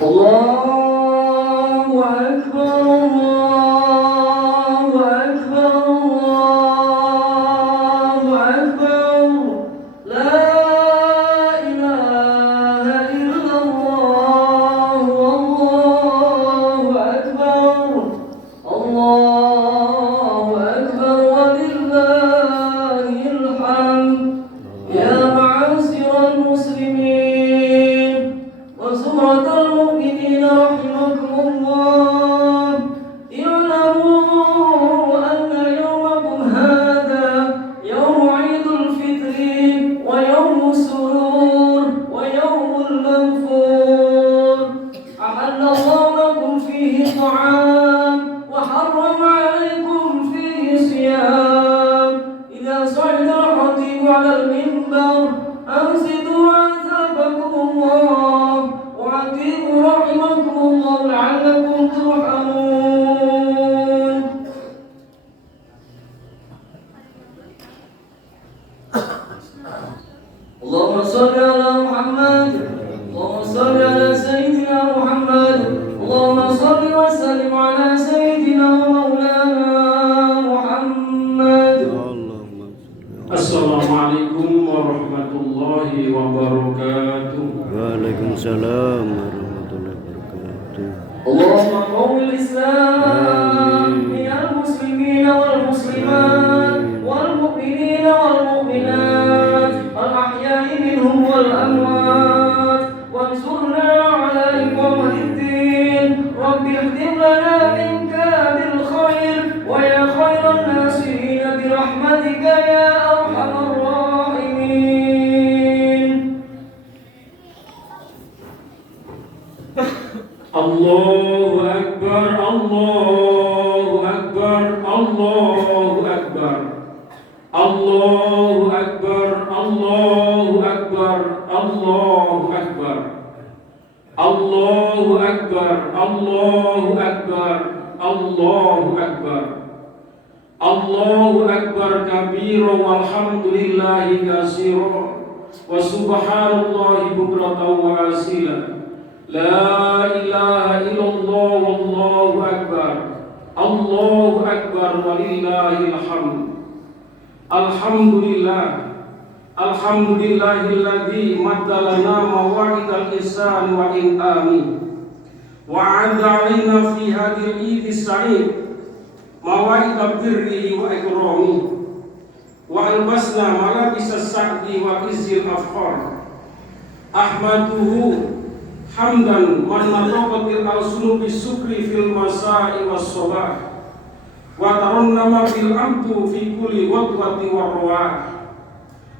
Allahu Akbar, Allahu Akbar, Allahu Akbar. La ilaha illallah, Allahu Akbar, Allahu Akbar, walillahil hamd. Ya ma'asyiral muslimin wa zumratal mu'minin rahimakumullah, i'lamu anna yawmakum hadha yawmu 'idul fitri wa yawmu surur wa yawmul maghfur. Ahalla Allah lakum fihi ta'am wa harrama 'alaykum fihi siyam. Idza sa'ida al-khatibu 'ala al-minbar ansitu 'azabakumullah wa atiqu rahimakumullah la'allakum turhamun. Allahumma shalli ala Muhammad, Allahumma shalli ala sayyidina Muhammad, Allahumma shalli wa sallim ala sayyidina wa maulana Muhammad. Assalamualaikum warahmatullahi wabarakatuh. Waalaikumsalam warahmatullahi wabarakatuh. Allahumma qawwil Islam minal muslimin wal muslimat wal mu'minin wal mu'minat al ahya'i minhum wal amwat wansurna ala iqamatiddin. Rabbi ihdim lana minka bil khair wa ya khairan nasirin bi rahmatika ya arhamar rahimin. Allahu Akbar, Allahu Akbar, Allahu Akbar, Allahu Akbar, Allahu Akbar, Allahu Akbar, Allahu Akbar, Allahu Akbar, Allahu Akbar, Allahu Akbar kabira walhamdulillahi katsira wa subhanallahi bukratan wa asila. La ilaha illallah wallahu akbar, Allahu akbar walillahil hamd. Alhamdulillah, alhamdulillahilladzi maddalana mawa'idal ihsan wa in'ami wa 'adda 'alaina fi hadhil 'idis sa'id mawa'idal birri wa ikrami wa albasna malabisas sa'di wa izzil afkhar. Ahmaduhu hamdan man nataqatil al-sunu bisukri fil masa'i was sabah wa tarannama bil amdu fi kulli wadwati wa rawah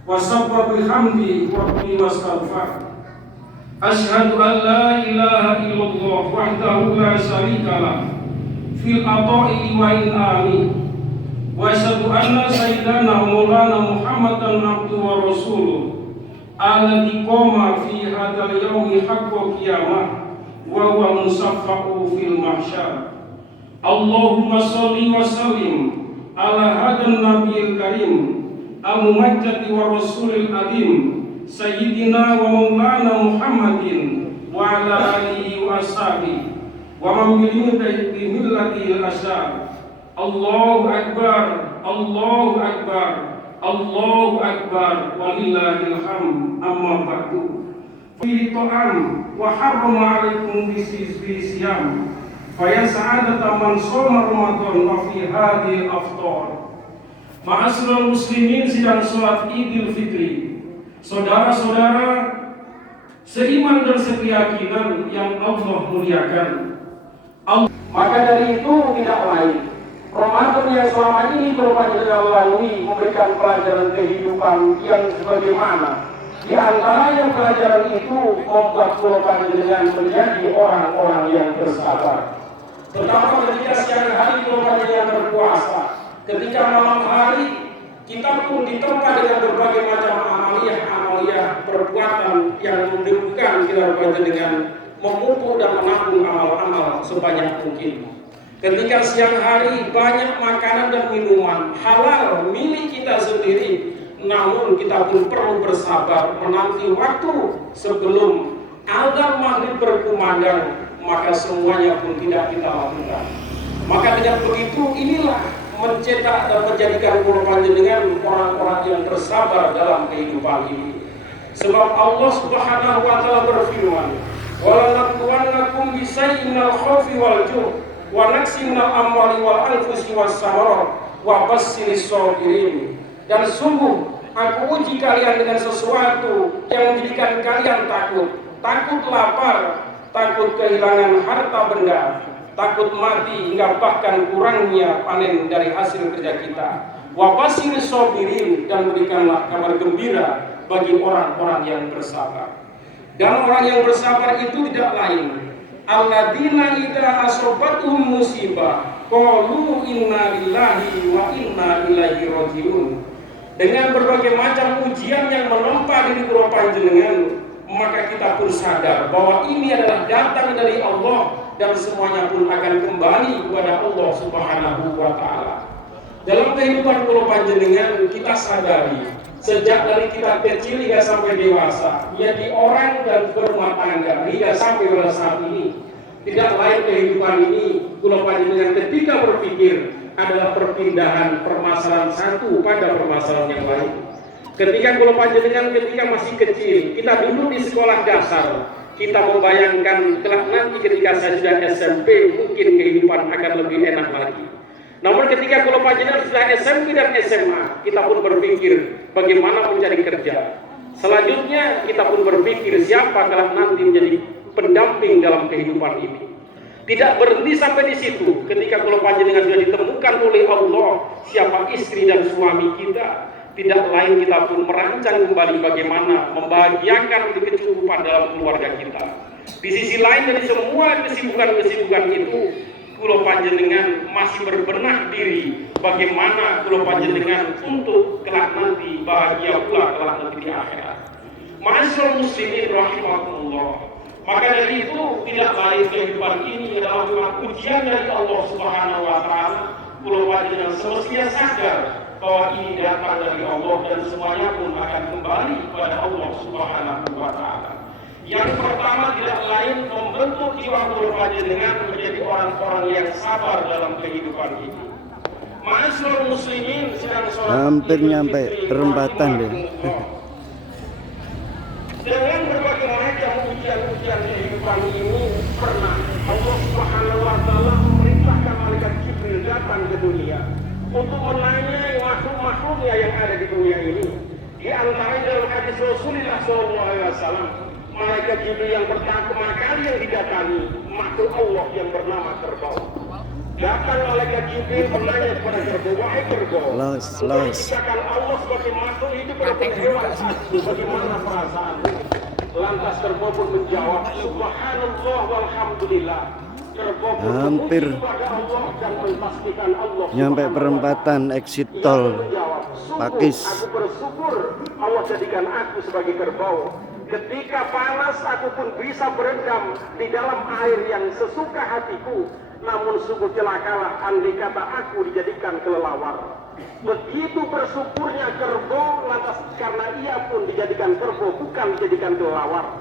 wa sabba bil hamdi wa qi wastaghfar. Asyhadu an la ilaha illallah wahdahu la syarika lah fil ata'i wa in'ami wa asyhadu anna sayyidana maulana Muhammadan abduhu wa rasuluh alladzi qama fi hadzal yaumi haqqal qiyamah wa huwa musaffaqu fil mahsyar. Allahumma shalli wa sallim ala hadan nabiyil karim al-mumajjadi wa rasulil adim sayyidina wa maulana Muhammadin wa ala alihi wa ashabihi wa man bi millatil asyar. Allahu akbar, Allahu akbar, Allahu akbar walillahil hamd. Amma ba'du. Fi ta'am wa harrama 'alaikum bisiyam. Fa ya sa'adata man shoma Ramadan wa fi hadhihi afthar. Ma'asyiral muslimin sidang salat Idul Fitri. Saudara-saudara seiman dan sekeyakinan yang Allah muliakan. Maka dari itu tidak lain, Ramadan yang selama ini telah kita lalui memberikan pelajaran kehidupan yang sebagaimana. Di antaranya pelajaran itu membuat golongan dengan menjadi orang-orang yang bersabar. Terutama ketika siang hari golongan yang berpuasa, ketika malam hari kita pun ditempa dengan berbagai macam amaliyah perbuatan yang mendukung kita dengan memupuk dan menabung amal-amal sebanyak mungkin. Ketika siang hari banyak makanan dan minuman halal milik kita sendiri, namun kita pun perlu bersabar menanti waktu sebelum Azan maghrib berkumandang, maka semuanya pun tidak kita lakukan. Maka dengan begitu inilah mencetak dan menjadikan Kula Panjenengan orang-orang yang bersabar dalam kehidupan ini. Sebab Allah Subhanahu wa taala berfirman, "Wala nabluwannakum bisyai'in minal khaufi wal ju' wa naqsin minal amwali wal anfusi was samarat wa basyyiris shabirin." Dan sungguh aku uji kalian dengan sesuatu yang menjadikan kalian takut lapar, takut kehilangan harta benda, takut mati, hingga bahkan kurangnya panen dari hasil kerja kita. Wa basyyiris shabirin, dan berikanlah kabar gembira bagi orang-orang yang bersabar. Dan orang yang bersabar itu tidak lain, alladzina idza asobatuhum musibah qalu inna lillahi wa inna ilaihi rajiun. Dengan berbagai macam ujian yang menempa diri Kula Panjenengan, maka kita pun sadar bahwa ini adalah datang dari Allah dan semuanya pun akan kembali kepada Allah Subhanahu wa taala. Dalam kehidupan Kula Panjenengan kita sadari, sejak dari kita kecil hingga sampai dewasa, menjadi orang dan berumah tangga hingga sampai pada saat ini, tidak lain kehidupan ini Kula Panjenengan ketika berpikir adalah perpindahan permasalahan satu pada permasalahan yang lain. Ketika Kula Panjenengan ketika masih kecil, kita duduk di sekolah dasar, kita membayangkan kelak nanti ketika saya sudah SMP mungkin kehidupan akan lebih enak lagi. Namun ketika Kula Panjenengan sudah SMP dan SMA, kita pun berpikir bagaimana mencari kerja. Selanjutnya kita pun berpikir siapa kelak nanti menjadi pendamping dalam kehidupan ini. Tidak berhenti sampai di situ. Ketika Kula Panjenengan sudah ditemukan oleh Allah siapa istri dan suami kita, tidak lain kita pun merancang kembali bagaimana membahagiakan kecukupan dalam keluarga kita. Di sisi lain dari semua kesibukan-kesibukan itu, Kula Panjenengan masih berbenah diri bagaimana Kula Panjenengan untuk kelak nanti bahagia pula kelak nanti di akhirat. Ma'asyiral muslimin rahimakumullah. Maka dari itu tidak lain kehidupan ini adalah ujian dari Allah Subhanahu wa taala. Kula Panjenengan semestinya sadar bahwa ini datang dari Allah dan semuanya pun akan kembali kepada Allah Subhanahu wa taala. Yang pertama tidak lain membentuk jiwa Kula Panjenengan menjadi orang-orang yang sabar dalam kehidupan ini. Ma'asyiral muslimin, sedang sholat hampir nyampe perempatan deh. Dengan berbagai macam ujian-ujian kehidupan ini, pernah Allah Subhanahu wa taala memerintahkan malaikat Jibril datang ke dunia untuk menanyai makhluk-makhluknya yang ada di dunia ini. Di antaranya dalam hadis Rasulullah SAW, malaikat Jibril yang pertama kali yang didatangi makhluk Allah yang bernama kerbau. Datang malaikat Jibril menanya kepada kerbau, wahai kerbau, diciptakan Allah sebagai makhluk hidup berhewan, bagaimana perasaanmu? Lantas kerbau pun menjawab, subhanallah walhamdulillah. Kerbau pun hampir kepada Allah dan memastikan Allah nyampe perempatan exit tol Pakis. Aku bersyukur Allah jadikan aku sebagai kerbau. Ketika panas aku pun bisa berendam di dalam air yang sesuka hatiku. Namun sungguh celakalah andai kata aku dijadikan kelelawar. Begitu bersyukurnya kerbau lantas karena ia pun dijadikan kerbau bukan dijadikan kelelawar.